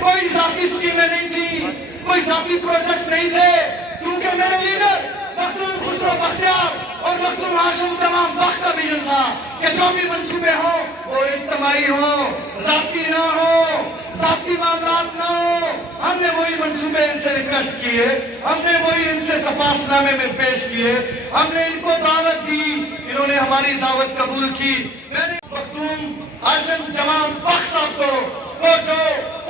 कोई जाती स्कीमें नहीं थी, कोई जाती प्रोजेक्ट नहीं थे, क्योंकि मेरे लीडर मखदूम खुसरो बख्तियार और मखदूम हाशिम तमाम वक्त का विजन था कि जो भी मंसूबे हो वो इज्तिमाई हो, जाती ना हो, जाती मामलात ना हो। हमने वही मंसूबे इनसे रिक्वेस्ट किए, हमने वही इनसे सफासनामे में पेश किए, हमने इनको दावत दी, इन्होंने हमारी दावत कबूल की। मैंने मखदूम हाशिम तमाम बख्श साहब को, वो जो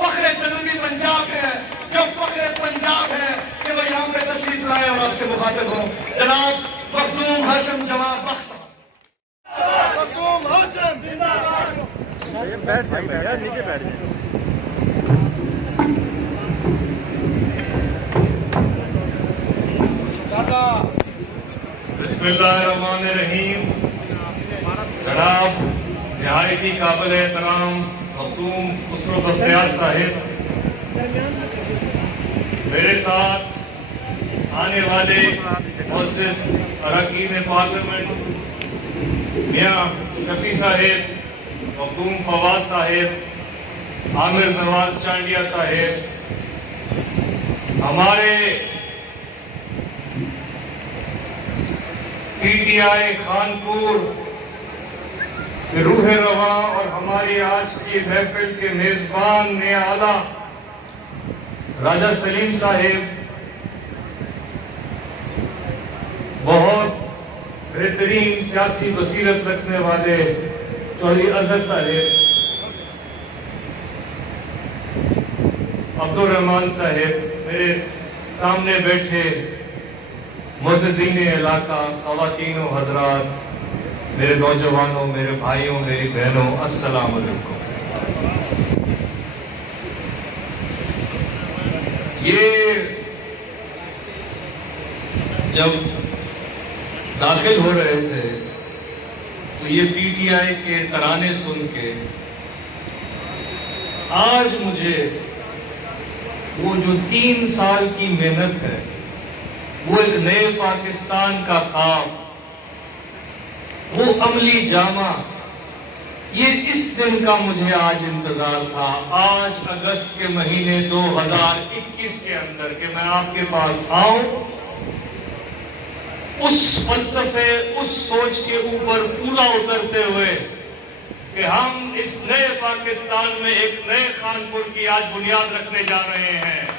फख्र जनूबी पंजाब है, जो फख्र पंजाब है, कि वो यहाँ पे तशरीफ लाए और आपसे मुखातिब हो। जनाब मखदूम हाशिम जमाल बख्श साहब। मखदूम हाशिम जिंदाबाद। बैठ जाइए यार, नीचे बैठ जाइए। बिस्मिल्लाहिर्रहमानिर्रहीम। जनाब निहायती काबिल एहतराम मखदूम खुसरो बख्तियार साहिब, मेरे साथ आने वाले मुअज़्ज़िज़ अरकान पार्लियामेंट मियां शफी साहिब, मखदूम फवाद साहिब, आमिर नवाज चांडिया साहिब, हमारे पीटीआई खानपुर के रूह रवा और हमारी आज की महफिल के मेजबान ने आला राजा सलीम साहिब, बहुत बेहतरीन सियासी बसीरत रखने वाले चौधरी अजहर साहिब, अब्दुल रहमान साहिब, मेरे सामने बैठे मुअज़्ज़िज़ीन इलाका, ख़वातीन व हज़रात, मेरे नौजवानों, मेरे भाइयों, मेरी बहनों, अस्सलाम वालेकुम। ये जब दाखिल हो रहे थे तो ये पीटीआई के तराने सुन के आज मुझे वो जो 3 साल की मेहनत है, वो एक नए पाकिस्तान का ख्वाब, वो अमली जामा, ये इस दिन का मुझे आज इंतजार था। आज अगस्त के महीने 2021 के अंदर कि मैं आपके पास आऊं, उस फलसफे, उस सोच के ऊपर पूरा उतरते हुए कि हम इस नए पाकिस्तान में एक नए खानपुर की आज बुनियाद रखने जा रहे हैं।